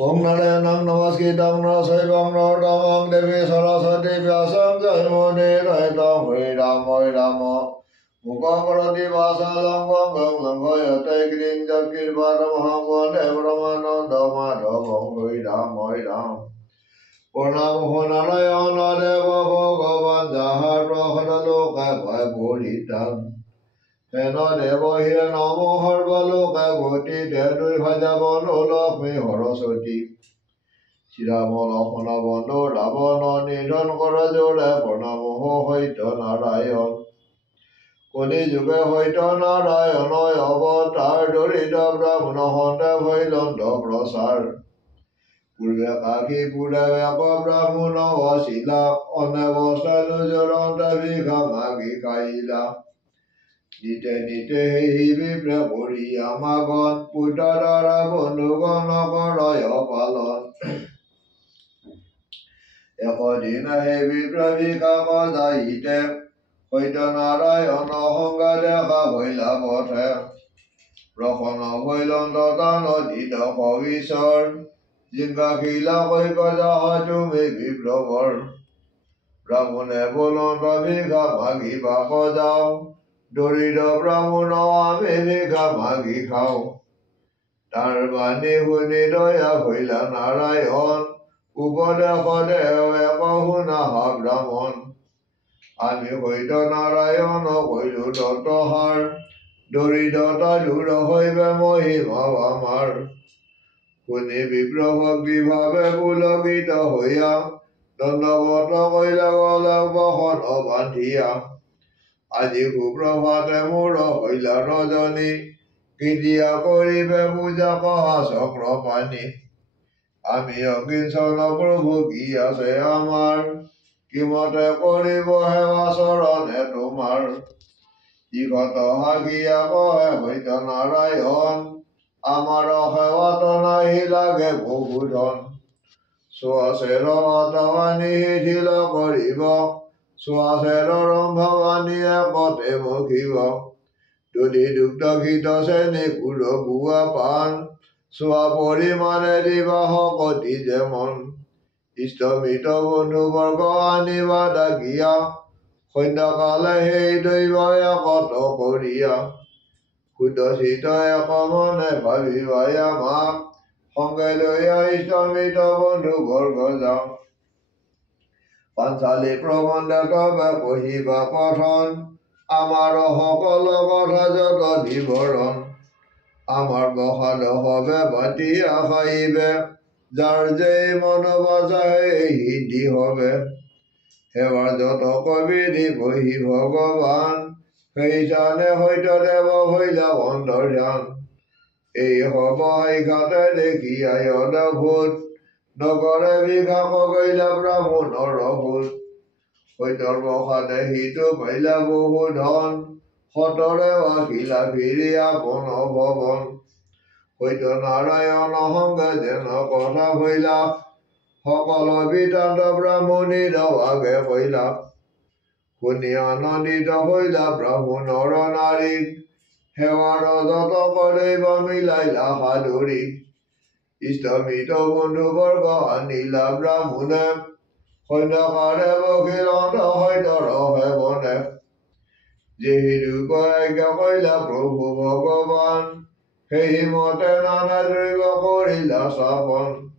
Om Narayanam Namaskritam Rasaivam Narotamam Devi Saraswati Vyasam Jaimoni Raitam Hridam Rama Mukha Karati Vasalam Vangam Langayate Grim Jakir Padam Hamvan Evramananda Madhavam Hridam Purnam Narayana Deva Bhagavan Jahar Prahadaloka Vaipuritam Hena Deva Hiranamo Harvaloka Goti Dedui Bhajavan Olakmi Horosoti Shiramala Bando Ravana Nidan Korajore Purnamo Hoita Narayan Koni Juga Hoita Narayan Avatar Dorita Brahmana Honda Vailanda Prasar Purva Kaki Purva Brahmana Vasila Onavasanu Joranta Vika Magi Kaila Nite Hivi Prabhuri Amagon Putadara Bundugan Akaraya Palon Ekodina Hevi Pravika Koda Ite Hoitanarayana Honga Deka Voila Bote Rohana Voilanda Dano Dita Hovisar Jinga Kila Hoikoda Hatu Mevi Prabhur Ramune Bolanda Vika Magi Bakoda Dorida Brahmana Amivika Magi Khao Darbani Hunidoya Hoila Narayan Upada Hodeva Bahuna Habramon Ami Hoita Narayana Hoilu Dotohar Dorida Dura Hoiva Mohima Vamar Huni Vibrahagdi Bhave Bulagita Hoya Dandavata Hoila Gola Bahon Abantia Aji Kuprabhate Mura Hoila Rajani Kidia Koribe Puja Kaha Sakrapani Ami Yogin Sana Prabhu Kiya Se Amar Kimate Koribo Heva Sarane Tumar Ikata Hagiya Kohe Hoita Narayan Amara Hevatana Hilage Bhugudhan Swasera Atavani Hithila Koriba Swasera Rambhavani Ekote Mukhiva Dudi Dukta Kita Seni Kuro Bua Pan Swapori Mane Divaha Koti Jemon Istamita Bundu Varga Anivada Giya Hoinda Kala Hei Devaya Koto Korea Kudasita Yakamane Bhavivaya Ma Hongeloya Istamita Bundu Varga Pansali Pramanda Taba Kohiba Pathan Amaro Hokolo Kotha Jota Diboron Amar Bahada Hobe Batia Khaibe Jarje Monobajahe Hindi Hobe Hevar Jota Kobidi Bohi Bhagavan Heijane Hoita Deva Hoila Vandarjan Ei Hobai Gata Deki Ayoda Bhut Nagare Vikha Gaila Brahmana Rahut Hoitar Bahade Hitu Baila Buhudhan Hotore Vakila Viria Bono Bhavan Hoita Narayana Hanga Jena Kotha Hoila Hokala Vitanda Brahmuni Davage Hoila Punyana Nita Hoila Brahmana Nari Hevara Data Padeva Milaila Haduri Istamita Bundu Varga Anila Brahmuna Hoida Kareva Kiranda Hoida Rahevone Jehidu Koega Hoila Prabhu Bhagavan Hei Mata Nana Driva Korila Sapan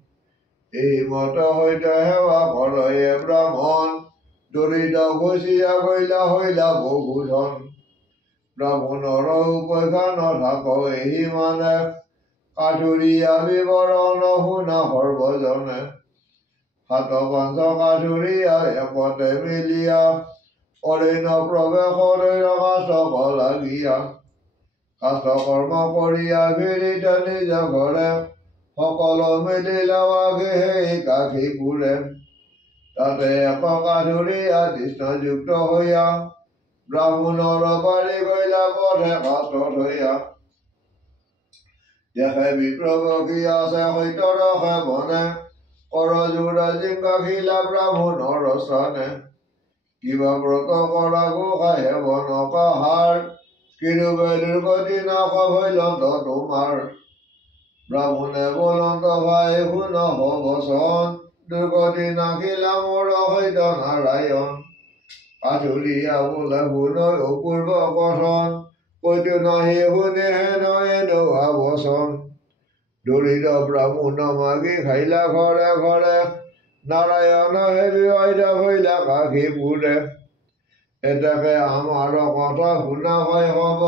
Hei Mata Hoida Heva Kalaye Brahman Durida Gosiya Hoila Hoila Bogudhan Brahmana Rahupagana Thako Ehi Mane Katuriya Vivarana Huna Harvajane Hata Vansa Katuriya Yakote Milia Orena Prabhe Horena Kasta Kalagiya Kasta Karma Koriya Virita Nija Gore Hokolo Milila Vagehe Kaki Pure Tate Yako Katuriya Disna Jukta Hoya Brahmana Rabari Goila Kothe Kasta Hoya Dehe Viprabha Kiya Se Hoita Rahe Bone Korajura Jinga Khila Brahmana Rasane Kiva Brata Kora Goha Hevana Kahar Kirube Durgati Naka Vailanda Tumar ব্ৰাহ্মণে বলন্ত ভাই শুন বচন দুৰ্গতি নাখিলা মোৰ সৈত নাৰায়ণ কাঠুৰীয়া বোলে শুনৈ অপূৰ্ব কথন কৈতো নাহি শুনে হেন এনেকুৱা বচন দৰিদ্ৰ ব্ৰাহ্মণ মাগি খাইলা ঘৰে ঘৰে নাৰায়ণ হে বিবাহিতা হৈলা কাশী পুৰে এতেকে আমাৰ কথা শুনা হয় হব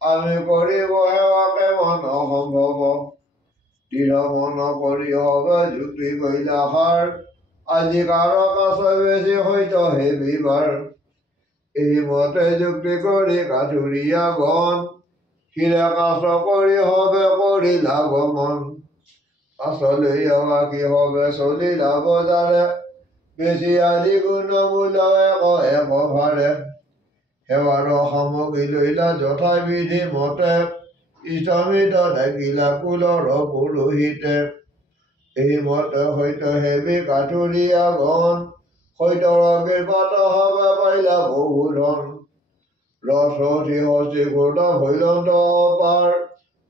আমি কৰিব সেৱাকে মন অসম্ভৱ দৃঢ় মন কৰি হবে যুক্তি কৰিলা সাৰ আজি কাৰ কাছ বেছি সৈত হে বিবাৰ এই মতে যুক্তি কৰি কাঠুৰীয়া গণ শিৰে কাছ কৰি হবে কৰিলা গমন কাছলৈ অহা কি হবে চলিলা বজাৰে বেছি আদি গুণ মূল এক ভাৰে সেৱাৰ সামগ্ৰী লৈলা যথাবিধি মতে ইষ্টমিত থাকিলা কুলৰ পুৰোহিতে এই মতে সৈত হেবি কাঠুৰীয়া গণ সৈতৰ কৃপাত হবে পাইলা বহু ধন ৰসী হস্তি ঘূৰ্ণ হৈলন্ত অপাৰ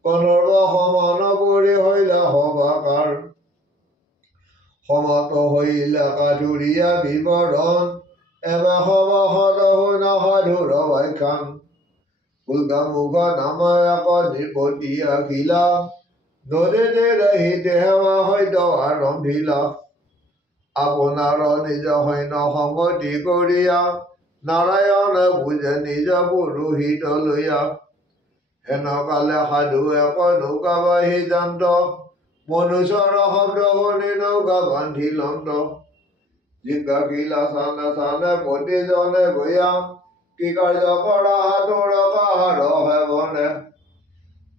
কনৰ্ব সমান পৰি হৈলা সবাকাৰ সমাপ্ত হৈলা কাঠুৰীয়া বিৱৰণ এবাৰ সভাসদ শুনা সাধুৰ ব্যাখ্যান উল্কামুখ নামে এক নিপতি আখিলা নদীতে ৰহিতে সেৱা সৈত আৰম্ভিলা আপোনাৰ নিজ সৈন্য সংগতি কৰিয়া নাৰায়ণে বুজে নিজ পুৰোহিত লৈয়া হেনকালে সাধু এক নৌকা বাঢ়ি যান্ত মনুষ্যৰ শব্দ শুনি নৌকা বান্ধি লন্ত জিজ্ঞাসিলা চানে চানে প্ৰতিজনে গৈয়া কি কাৰ্য কৰা হাতোৰ কাহাৰ হেবনে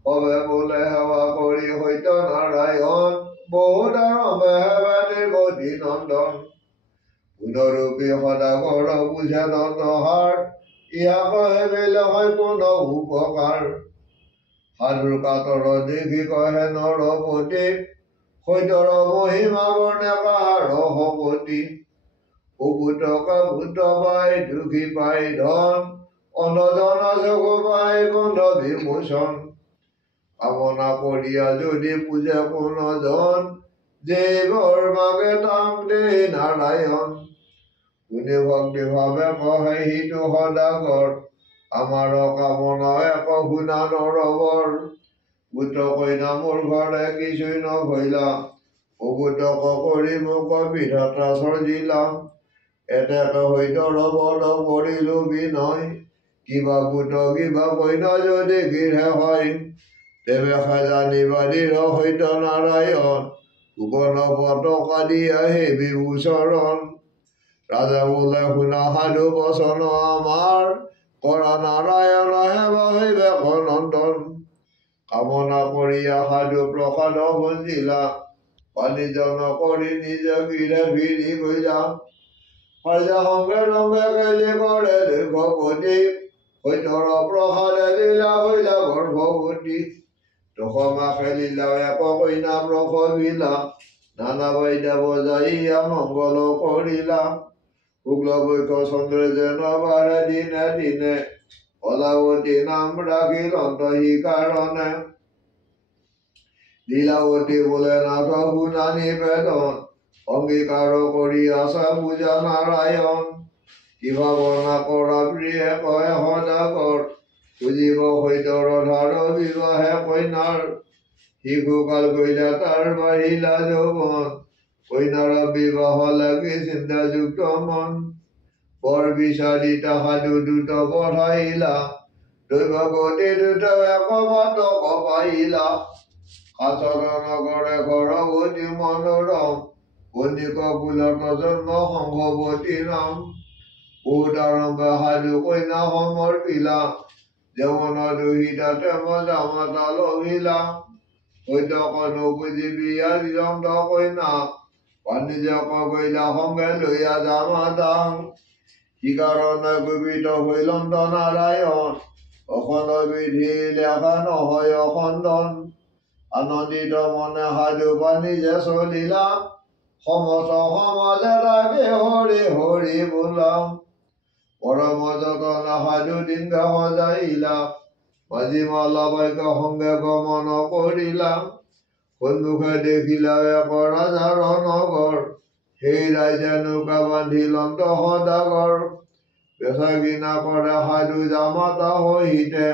হবে বোলে সেৱা কৰি সৈত নাৰায়ণ বহুত আৰম্ভে হেবে নিৰ্গতি নন্দন পুনৰূপী সদাগৰ বুঝে নন্দহাৰ ইয়াক হেবিলে হয় কোনো উপকাৰ সাধুৰ কাতৰ দেখি কহে নৰপতি সৈতৰ মহিমা বৰ্ণে কাহাৰ শপতি উপুতকে ভূত পাই দুখী পাই ধন অনধন চকু পাই বন্ধ বিমোচন কামনা কৰিয়া যদি পূজে কোনজন দেৱৰ মাগে তাম দেহি নাৰায়ণ কোনে ভক্তি ভাৱে কহে সিটো সদাগৰ আমাৰ কামনা এক শুনা নৰবৰ পুত্ৰ কইনা মোৰ ঘৰে কিছুই নভৈলা উপুতক কৰি মোক বিধাতা চৰ্জিলা এতেকে সৈতৰ বল কৰিলো বিনয় কিবা পুত কিবা কইনা যদি গৃহে হয় তেবে জানিবা দৃঢ় সৈত নাৰায়ণ সুবৰ্ণ পতকা দিয়া হেবি উচৰণ ৰাজা বোলে শুনা সাধু বচন আমাৰ কৰা নাৰায়ণ সেৱা হৈবে নন্দন কামনা কৰিয়া সাধু প্ৰসাদ ভঞ্জিলা পানীজন কৰি নিজ গৃহে ভিৰি গৈলা সৰ্যা সংগে ৰংগে গেলি কৰে দীৰ্ঘপতি সৈতৰ প্ৰসাদে দিলা হৈলা গৰ্ভৱতী দশমা খেলিলা এক কইনা প্ৰসবিলা নানা বাইদা বজাইয়া মংগল কৰিলা শুক্ল বৈশ চন্দ্ৰ যেন বাৰে দিনে দিনে কলাৱতী নাম ৰাখিল অন্তহী কাৰণে লীলাৱতী বোলে নাথ শুনা নিবেদন অংগীকাৰ কৰি আছা পূজা নাৰায়ণ কিবা বৰ্ণা কৰা প্ৰিয়ে কয় সদাগৰ বুজিব সৈতৰ ধাৰ বিবাহে কইনাৰ শিশুকাল গৈলা তাৰ বাঢ়িলা যৌৱন কইনাৰ বিবাহ লাগি চিন্তাযুক্ত মন বৰ বিচাৰিতা সাধু দ্ৰুত পঠাইলা দৈৱগতি দ্ৰুত এক বাটক পাইলা কাছৰ নগৰে গৰ্ভৱতী মনোৰম কণিক কুলত জন্ম সংঘৱতী নাম বহুত আৰম্ভ সাধু কইনা সমৰ্পিলা যৌৱন দুহিতা মজা মাতা লভিলা সৈতক নবুজি বিয়া দিলন্ত কইনা পানীজক গৈলা সংগে লৈয়া জামাতাং কি কাৰণে কুপিত হৈলন্ত নাৰায়ণ অখণ্ড বিধি লেখা নহয় অখণ্ডন আনন্দিত মনে সাধু পানী যে চলিলা সমস্ত সমাজে লাগে হৰি হৰি বোলা পৰম যতন সাধু দিনকে সজাইলা মাঝি মালা বাইক সংগে গমন কৰিলা সন্মুখে দেখিলা এক ৰজাৰ নগৰ, সেই ৰাইজে নৌকা বান্ধি লন্ত সদাগৰ। বেচা কিনা কৰে সাধু জামাতা সহিতে,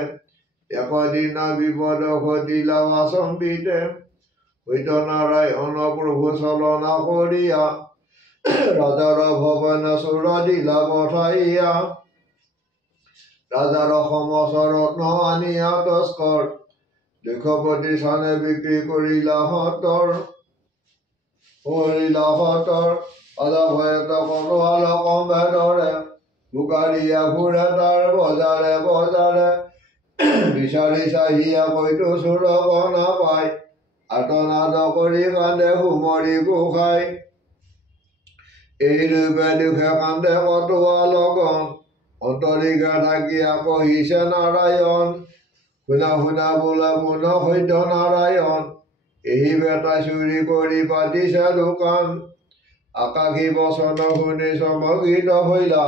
একদিনা বিপদ ঘটিলা আচম্বিতে। সত্যনাৰায়ণ প্ৰভু চলনা কৰিয়া, ৰাজাৰ ভৱন চোৰ দিলা পঠাইয়া। ৰাজাৰ সমস্ত ৰত্ন আনিয়া তস্কৰ, লক্ষপতি চানে বিক্ৰী কৰিলা সতৰ। ৰাজা ভয়ত কটোৱাল কমে ধৰে, জোকাৰিয়া ঘূৰে তাৰ বজাৰে বজাৰে। বিচাৰি চাহিয়া কৈতো চোৰক নাপায়, আৰ্তনাদ কৰি কান্দে সুমৰি গোসাঁই। এই ৰূপে দুখে কান্দে কটোৱাল গণ, অন্তৰিকে থাকিয়া কহিছে নাৰায়ণ। শুনা শুনা বোলে পুনঃ সত্যনাৰায়ণ, এই বেটা চুৰি কৰি পাতিছে দোকান। আকাশী বচন শুনি চমকিত হৈলা,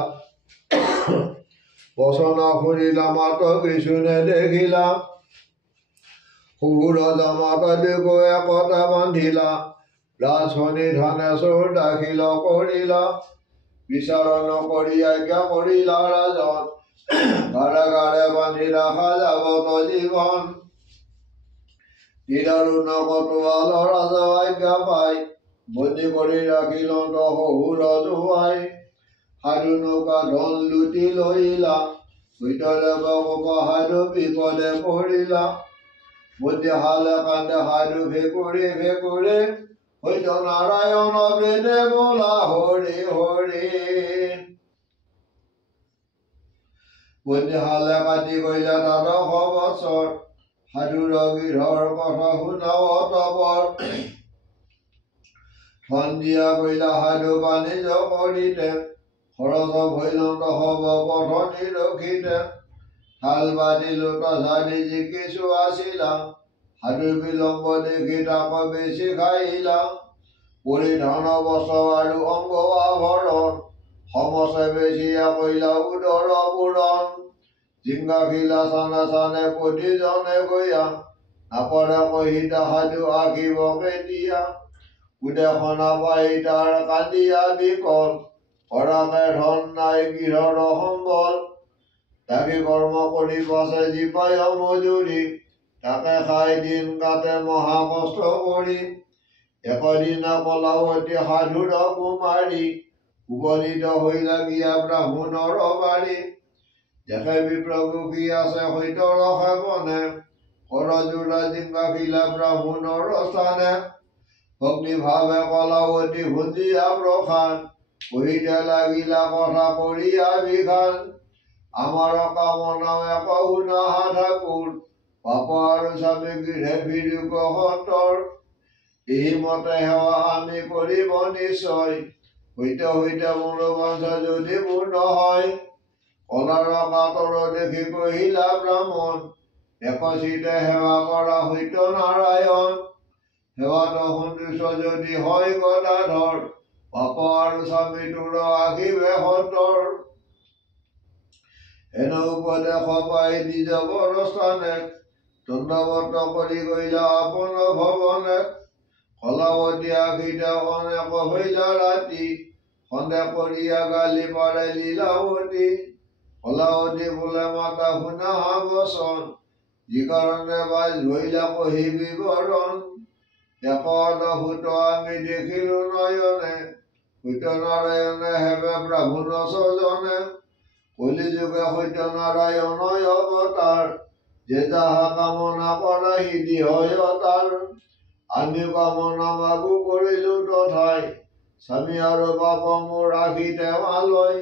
বচন শুনিলা মাত্ৰ কিছু নেদেখিলা। শহুৰ জামাত দুকো একতা বান্ধিলা, ৰাজশনি ধানে চোৰ দাখিল কৰিলা। বিচাৰ নকৰি আজ্ঞা কৰিলা ৰাজন, কাৰাগাৰে বান্ধি ৰাখা যাবত জীৱন। নিদাৰুণ কটোৱাল ৰাজা আজ্ঞা পাই, বন্দী কৰি ৰাখিলন্ত শহুৰ জোঁৱাই। সাধু নৌকা ধন লুটি লইলা, সত্যদেৱক সাধু বিপদে পৰিলা। বুদ্ধি হালে কান্দে সাধু ভেকুৰি ভেকুৰি, সত্যনাৰায়ণ প্ৰেতে বোলা হৰি হৰি। বুদ্ধি হালে কাটি কৰিলে দ্বাদশ বছৰ, সাধুৰ গৃহৰ কথা শুনাও তবৰ। ধন দিয়া কৰিলা সাধু বাণিজ্য কৰিতে, খৰচ ভৈলন্ত হব পথ নিৰখিতে। থাল বাটি লোটা ঝাৰি যি কিছু আছিলা, সাধুৰ বিলম্ব দেখি তাক বেছি খাইলা। পৰিধান বস্ত্ৰ আৰু অংগ আভৰণ, সমস্ত বেছিয়া কৰিলা উদৰ পূৰণ। জিংগা খিলা চানে চানে প্ৰতিজনে গয়া, নাপৰে কহিতা সাধু আঁকিব কেতিয়া। উদেশনা পাই তাৰ কান্দিয়া বিকল, কৰাকে ধন নাই গৃহৰ সম্বল। তাকে কৰ্ম কৰি পাছে জীপায় মজুৰি, তাকে খাই দিন কাটে মহা কষ্ট কৰি। একদিনা কলাৱতী সাধুৰ কুমাৰী, উপনীত হৈ লাগিয়া ব্ৰাহ্মণৰ বাৰী। দেখে বিপ্ৰভুকি আছে সত্যৰ সেৱনে, কৰযোৰা জিংগা খিলা ব্ৰাহ্মণৰ স্থানে। ভক্তি ভাৱে কলাৱতী ভুঞ্জিয়া প্ৰসাদ, কহিতে লাগিলা কথা কৰিয়া বিখান। আমাৰ কামনাও এক শুনা ঠাকুৰ, পাপ আৰু স্বামী গৃহে বিদুক সত্তৰ। এই মতে সেৱা আমি কৰিব নিশ্চয়, সৈতে সৈতে মনোবাঞ্ছা যদি পূৰ্ণ হয়। কলাৰ কাতৰ দেখি কহিলা ব্ৰাহ্মণ, একচিতে সেৱা কৰা সত্যনাৰায়ণ। সেৱাত সন্তুষ্ট যদি হয় গদাধৰ, পাপ আৰু স্বামী তোৰ আঁকিবে সত্তৰ। এনে উপদেশ পাই নিজ বৰস্থানে, দণ্ডৱত কৰি গইলা আপোন ভৱনে। কলাৱতী আঁকিতে অনেক হৈলা ৰাতি, সন্দেহ কৰিয়া গালি পাৰে লীলাৱতী। কলাৱতী বোলে মাতা শুনা বচন, যি কাৰণে বাজ ধৰিলা কহি বিৱৰণ। একত সুত আমি দেখিলো নয়নে, সত্যনাৰায়ণে হেবে ব্ৰাহ্মণ স্বজনে। কলি যুগে সত্যনাৰায়ণ অৱতাৰ, যে যাহা কামনা কৰা সিদ্ধি হয় তাৰ। আমি কামনা মাগো কৰিলো তথাই, স্বামী আৰু বাপ মোৰ ৰাখিতে মালয়।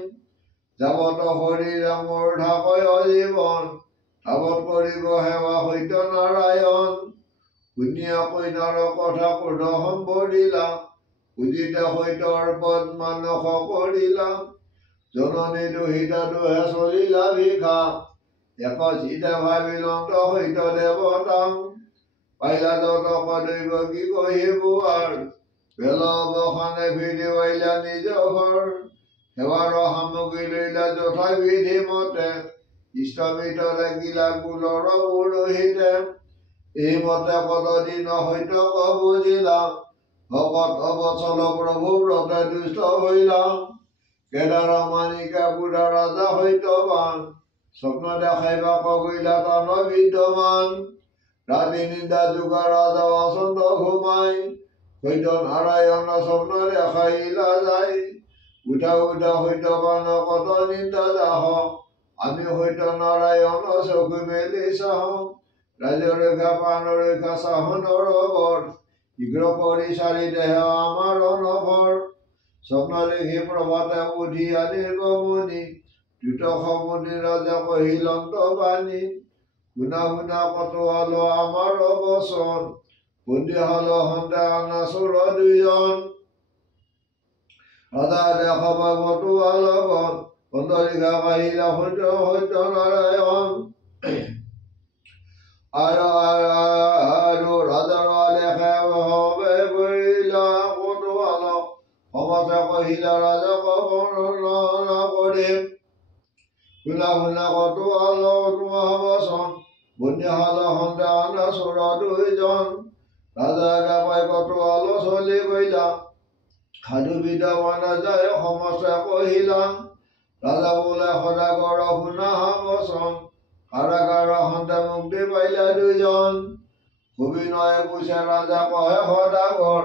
যাবত শৰীৰে মোৰ ঢাকয় জীৱন, তাবত কৰিব সেৱা সত্যনাৰায়ণ। শুনিয়া কইনাৰ কথা ক্ৰোধ সম্বৰিলা, উদিতে সত্যৰ পদ মানস কৰিলা। জননী দুহিতা দুহে চলিলা ভিখা, একচিতে ভাবিলন্ত সত্য দেৱতা। পাইলা যতক দৈৱ কি কহিবুৱাৰ, বেল অৱসানে ভিধি পাইলা নিজ ঘৰ। সেৱাৰ সামগ্ৰী লৈলা যথা বিধি মতে, ইষ্টমিত লাগিলা কুলৰ পুৰোহিতে। এইমতে কতদিন সত্য বুজিলা ভকত অবচল প্ৰভু ব্ৰতে দুষ্ট হইলা কেদাৰ মানিকা বুঢ়া ৰাজা সত্যবান স্বপ্ন দেখাইবা কগৈলা তান বিদ্যমান ৰাতি নিন্দা যোগা ৰাজা বাচন্দ ঘুমাই সত্য নাৰায়ণ স্বপ্ন দেখাইলা যায় উঠা উঠা সত্যবান কত নিন্দা যাহ আমি সত্য নাৰায়ণ চকু মেলি চাহ ৰাজ ৰেখা প্ৰাণ ৰেখা চাহনৰ বৰ শীঘ্ৰ কৰি চাৰি দেহ আমাৰ নভৰ স্বপ্ন দেখি প্ৰভাতে উঠি আনিৰ গমনি দ্ৰুত সমুনি ৰাজা কহিলন্ত বাণী শুনা শুনা কতোৱাল আমাৰ বচন বন্দী হল সন্ধ্যা নাচুৰ দুজন ৰাজা দেখাবা কতোৱাল গণ কন্দলিকা কাহিলা সত্য সত্য নাৰায়ণ আৰু ৰাজাৰ দেখে হবে বৈলা কতোৱাল সমাজে কহিলা ৰাজক বৰ্ণনা কৰিম শুনা শুনা কতোৱাল তোমাৰ বচন বন্দী হল সন্ধ্যা নাচুৰ দুইজন ৰাজা গাপাই কতোৱাল চলি গইলা সাধু বিদ্যমান যায় সমাজে কহিলা ৰাজা বোলে সদাগৰ শুনা বচন কাৰাগাৰ সন্ধ্যা মুক্তি পাইলা দুইজন সুবিনয়ে পুছে ৰাজা কহে সদাগৰ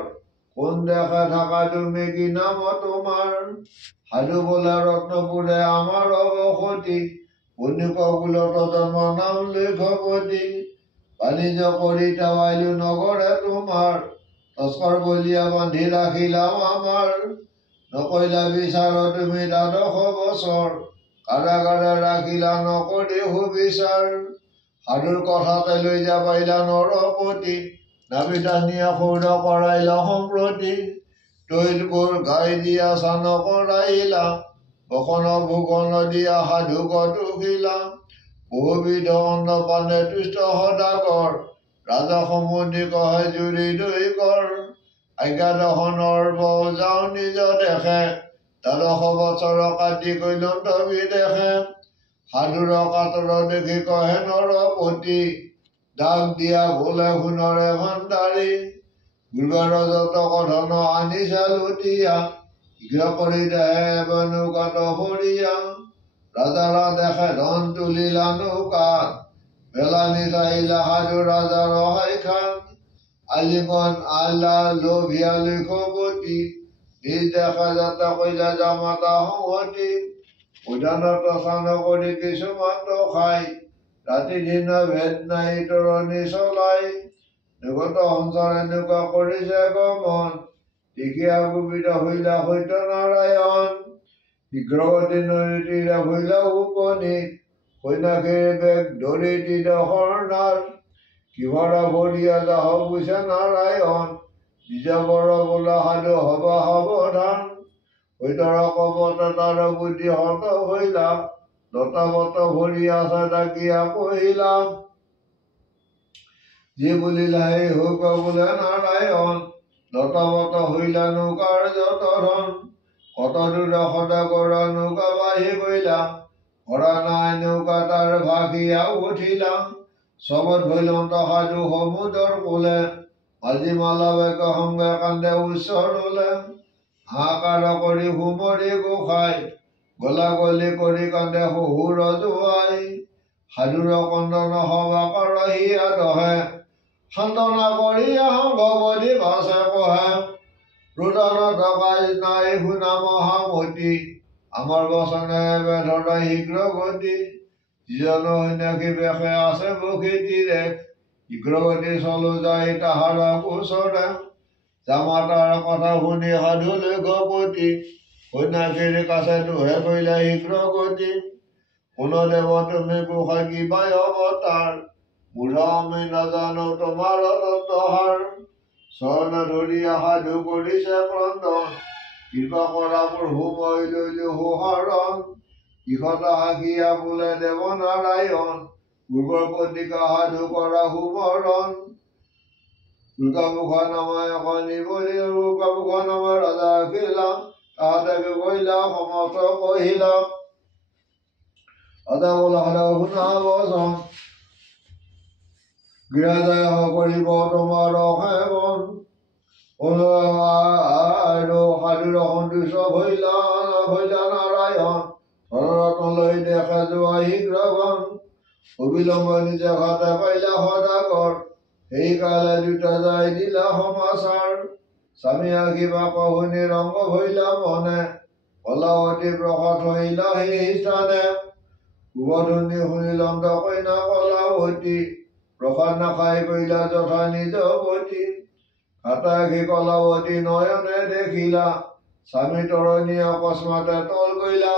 কোন দেশে থাকা তুমি কি নাম তোমাৰ সাধু বোলে ৰত্নপুৰে আমাৰ বসতি পুণ্যক কুলত জন্ম নাম লেখপতি বাণিজ্য কৰি টাৱাইলো নগৰে তোমাৰ তস্কৰ বলিয়া বান্ধি ৰাখিলাম আমাৰ নকৰিলা বিচাৰ তুমি দ্বাদশ বছৰ কাৰাগাৰে ৰাখিলা নকৰি সুবিচাৰ সাধুৰ কথাতে লৈ যা পাৰিলা নৰপতি নাবিদানীয়ে সৌৰ কৰাইলা সম্প্ৰতি তৈল গোৰ গাই দিয়া চান কৰাইলা বসন ভূগন দিয়া সাধুক দুখিলা বহুবিধ অন্নপানে তুষ্ট সদাগৰ ৰাজা সমুদ্ৰী কহে জুৰি দৈ কৰ আজ্ঞা দহনৰ বৌ যাওঁ নিজ দেশে দ্বাদশ বছৰ কাটি কৈলন্ত বিদেশে সাধুৰ কাতৰ দেখি কহে নৰপতি দাগ দিয়া বোলে সোণৰে ভাণ্ডাৰী গুৰুবাৰ যত ধন আনিছে লুটিয়া শীঘ্ৰ কৰি দেহে নৌকাত সৰিয়া ৰাজাৰা দেখে ধন তুলিলা নৌকাত পেলানি চাহিলা সাধু ৰাজাৰ হাইখান আলিমন আলা লোভিয়া লিখপতি নিজ দেখা যাত্ৰা কৰিলা জামাতা সংহতি উদানত স্নান কৰি কিছুমান খাই ৰাতি দিন ভেদ নাই তৰণি চলাই নিগত সঞ্চাৰ এনেকুৱা কৰিছে গমন দেখিয়া কুপিত হইলা সত্য নাৰায়ণ শীঘ্ৰগতি নদী তীৰে হইলা উপনীত সন্যাসীৰ বেগ ধৰি দিদশৰ নাথ কিভৰা ভৰিয়া যাহ বুছে নাৰায়ণ নিজে বৰ বোলা সাধু হবা সাৱধান সত্যৰ কপতে তাৰ বুদ্ধি হত হইলা লতাবত ভৰি আছে ডাকিয়া কহিলা যি বুলিলা হে হুক বোলে নাৰায়ণ লতাবত হইলা নৌকাৰ যত ধন কত দূৰ সদাগৰ নৌকা বাঢ়ি গইলা ভৰা নাই নৌকা তাৰ ভাসিয়া উঠিলা চবত ভৈলন্ত সাধু সমুদৰ কোলে আজি মালাবেক সংগে কান্দে উচ্চৰলে হাকাৰ কৰি সুমৰি গোসাই গলা গলি কৰি কান্দে শহুৰ জোৱাই সাধুৰ কন্দন সভা কৰহিয়া দহে সান্তনা কৰি ভগৱতী ভাষে কহে ৰুদন টকাই নাই শুনা মহামতি আমাৰ বচনে বেধৰা শীঘ্ৰ গতি যিজন সন্যাসী বেশে আছে বসিতিৰে শীঘ্ৰ গতি চলো যায় তাহাৰা ওচৰে জামাতাৰ কথা শুনি সাধু লেখপতি সন্যাসীৰ কাছে দুহে কৰিলা শীঘ্ৰ গতি কোন দেৱ তুমি গোসাই কিবাই অৱতাৰ মূঢ় আমি নাজানো তোমাৰ তত্ত্বহাৰ চৰণ ধৰিয়া সাধু কৰিছে ক্ৰন্দন কৃপা কৰা প্ৰভু মই লৈলো সুহৰণ ইহঁত হাকিয়া বোলে দেৱ নাৰায়ণ পূৰ্বৰ পত্ৰিকা সাধু কৰা সুমৰণ দুৰ্গামুখ নামায় নিবলি দুৰ্গামুখ নামায় ৰাজা কিলা তাহাতে কহিলা সমস্ত কহিলা ৰাজা বোলা শুনা বচন গৃহজয় কৰিব তোমাৰ সেৱন আৰু সাধুৰ সন্তুষ্ট ভৈলা নাৰায়ণ ৰত্নলৈ দেখা যোৱা শীঘ্ৰগণ অবিলম্ব নিজে ঘাটে পাইলা সদাগৰ সেইকালে দুটা যাই দিলা সমাচাৰ স্বামী কিবা শুনি ৰংগ ভৈলা মনে কলাৱতী প্ৰসাদ হৈলা সেই স্থানে শুভধুনি শুনিলন্ত কইনা কলাৱতী প্ৰসাদ নাখাই কৰিলা যথা নিজ গতি ঘাটাঘি কলাৱতী নয়নে দেখিলা স্বামী তৰণী অকস্মাতে তল কৰিলা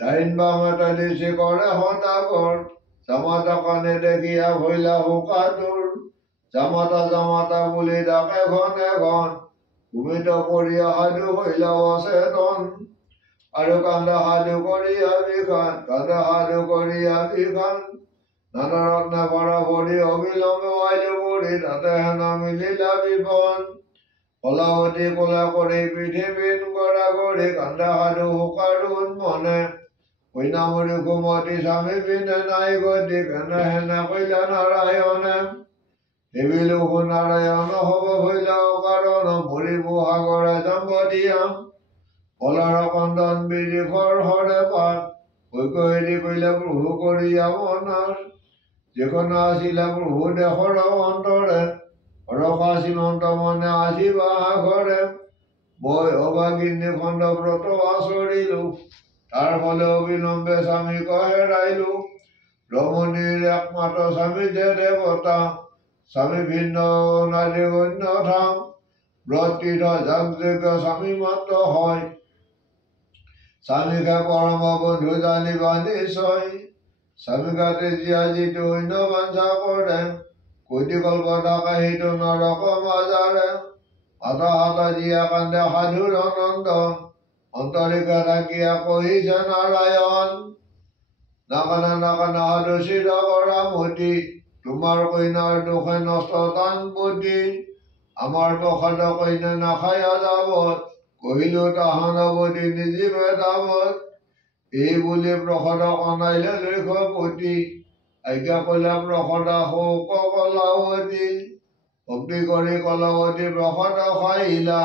ডাইন বাম এটা দিছে কৰে সদাগৰ জামাতা কাণে দেখিয়া ভৈলা শোকাতুৰ জামাতা বুলি ডাকে ঘনে ঘন ভূমিত পৰি সাধু ভৈলা অচেতন আৰু কান্দা সাধু কৰিয়া বিখান নানা ৰত্নে ভৰা ভৰি অবিলম্বে আইলো পৰি তাতে হেনা মিলিলা বিপন কলাৱতী কোলা কৰি পৃথিৱীত গৰা কৰি কান্দা সাধু শোকাৰুণ মনে কইনামুৰি কুমতি স্বামী পিনে নাই গতি কেনে হেনে কৈলা নাৰায়ণে সেইবিলো নাৰায়ণ হব ভৈলা কাৰণ মৰিব সাগৰে দম্পতীয়া কলাৰ কন্দন বিৰিখৰ হৰে পাত কৈকহেদি কৈলা প্ৰভু কৰিয়া মনাৰ যিখন আছিলা প্ৰভু দেশৰ অন্তৰে ৰসা সীমন্ত মনে আসিবা ঘৰে মই অভাগিনী খণ্ড ব্ৰত আচৰিলো তাৰ ফলে অবিলম্বে স্বামীক হেৰাইলো ৰমণীৰ একমাত্ৰ স্বামী যে দেৱতা স্বামী ভিন্ন নাৰী অন্যথা ব্ৰত তীৰ্থ যাগযজ্ঞ স্বামী মাত্ৰ হয় স্বামীকে পৰম বন্ধু জানিবা নিশ্চয় স্বামীকাতে জীয়া যিটো অন্য বাঞ্ছা কৰে কোটি কল্প থকা সেইটো নৰক মাজাৰে হাতা জীয়া কান্দে সাধুৰ আনন্দ অন্তৰিকা থাকিয়া কহিছে নাৰায়ণ নাকানা সাধু চিৰ কৰা মতি তোমাৰ কইনাৰ দুখে নষ্ট টান বুদ্ধি আমাৰ প্ৰসাদ কইনা নাখায়া যাবত কহিলো তাহান অৱধি নিজিবে দাবত এই বুলি প্ৰসাদ অনাইলে লক্ষ্যপতি আজ্ঞা কলা প্ৰসাদ শোক কলাৱতী ভক্তি কৰি কলাৱতী প্ৰসাদ খাইলা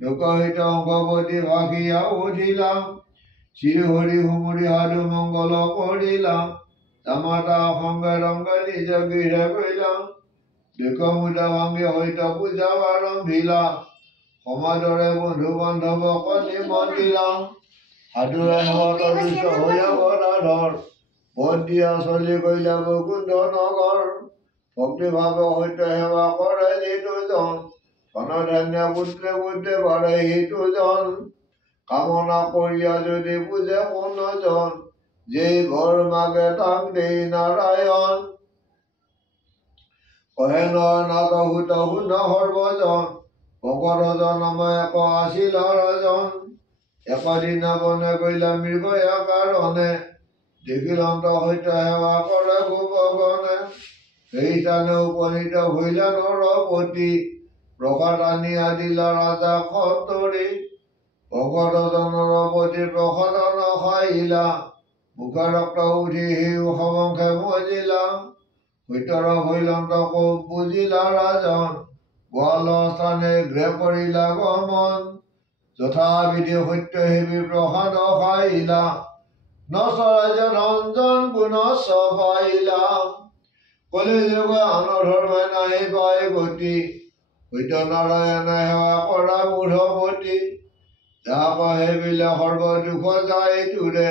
লোকহিত অংগৱতী ভাসিয়া উঠিলা শ্ৰীহৰি হুমুৰি সাধু মংগল কৰিলা জামাতা সংগে ৰংগে নিজ গৃহে কৰিলা দেখ মুদা ভাঙি সৈত পূজা আৰম্ভিলা সমাজৰে বন্ধু বান্ধৱক নিমন্ত্ৰিলা সাধুৰে সদৃশ্য হৈয়া গদাধৰ বধ দিয়া চলি কৰিলা বৈকুণ্ঠ নগৰ ভক্তিভাৱে সত্য সেৱা কৰে যিটোজন ধনধান্য পুত্ৰে বুদ্ধে বাঢ়ে সিটোজন কামনা কৰিয়া যদি বুজে কোনজন যেই ঘৰ মাগে তাক দেই নাৰায়ণ কহে নাট সুত শুন সৰ্বজন ভকতজন নাম এক আছিল ৰজন একদিনা বনে কৰিলা মৃগয়া কাৰণে দেখিলন্ত সত্য সেৱা কৰে গোপগণে সেইস্থানে উপনীত হৈলা নৰপতি প্ৰসাদ আনি আদিলা ৰাজা সত্তৰি ভকতজনৰ প্ৰতি প্ৰসাদ নখাইলা মুখে ৰক্ত উঠি সিও সমংখে মজিলা সত্যৰ হৈলন্ত কোপ বুজিলা ৰাজন গোৱাল স্থানে গৃহ কৰিলা গমন যথাবিধি সত্য সেৱী প্ৰসাদ খাইলা নচৰাজ ৰঞ্জন গুণচ পাইলা কলিযুগ আন ধৰ্মে নাই পাই গতি সত্য নাৰায়ণে সেৱা কৰা মূঢ়মতি যাক সেইবিলে সৰ্ব দুখ যায় তোৰে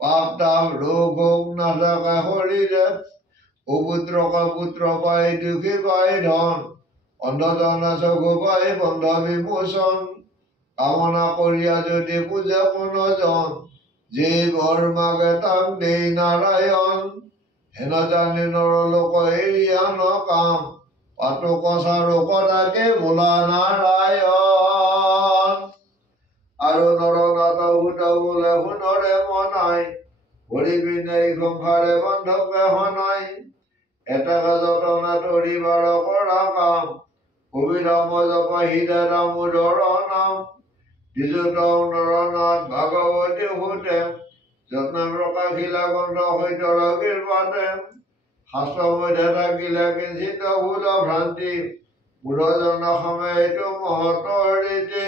পাপ তাপ ৰোগ ভোগ নাথাকে শৰীৰে অপুত্ৰক পুত্ৰ পাই দুখী পাই ধন অন্ধজনে চকু পাই বন্ধ বিমোচন কামনা কৰিয়া যদি পূজে কোনজন যে বৰ মাগে তাক দেই নাৰায়ণ হেন জানি নৰলোক এৰিয়া নকাম পাতো কছাৰো পদাকে বোলা নাৰায়ণ আৰু নৰনাথ সুত বোলে সোণৰে মনাই ভৰি পিনে সংসাৰে বান্ধৱে হনাই এটাকে যতনে তৰিবাৰ কৰা কাম কবিৰাম জপা হৃদয় দামোদৰ নাম দ্বিজত নৰনাথ ভাগৱতী সুতে যত্ন প্ৰকাশিলা গন্ধ সৈতৰ কৃপাতে শাস্ত্ৰৰ মধ্যে থাকিলে কিঞ্চিত ভুল ভ্ৰান্তি মূঢ়জন সমে এইটো মহতৰ ৰীতি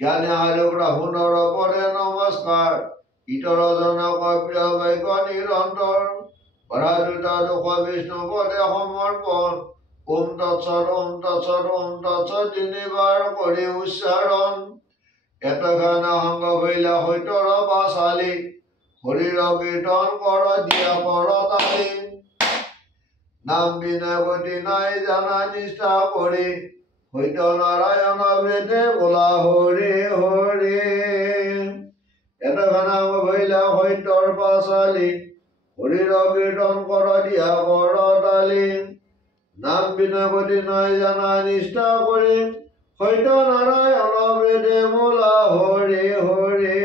জ্ঞানী আৰু ব্ৰাহ্মণৰ পৰে নমস্কাৰ ইতৰজনক প্ৰিয় বাক্য নিৰন্তৰ পৰাধৃত দুখ বিষ্ণু পদে সমৰ্পণ ওম তৎসৎ ওম তৎসৎ ওম তৎসৎ তিনিবাৰ কৰি উচ্চাৰণ এতখানা সংগ ভৈলা সত্যৰ পাচালি হৰিৰ কীৰ্তন কৰ দিয়া কৰ তালি নাম বিনা গতি নাই জানা নিষ্ঠা কৰি সত্য নাৰায়ণ বৃদ্ধে বোলা হৰি হৰি এতখানা সংগ ভৈলা সত্যৰ পাচালি হৰিৰ কীৰ্তন কৰ দিয়া কৰ তালি নাম বিনা গতি নাই জানা নিষ্ঠা কৰি সত্য নাৰায়ণ বৃদ্ধে বোলা হৰি হৰি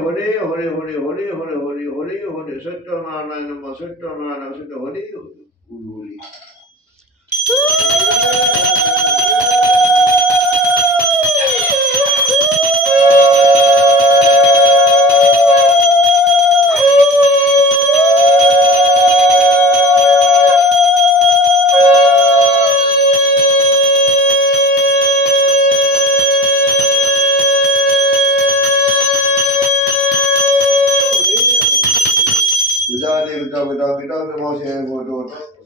হৰি হৰি হৰি হৰি হৰি হৰি হৰি হৰি সত্য নাৰায়ণ নম সত্য নাৰায়ণ সত্য হৰি হৰি Kita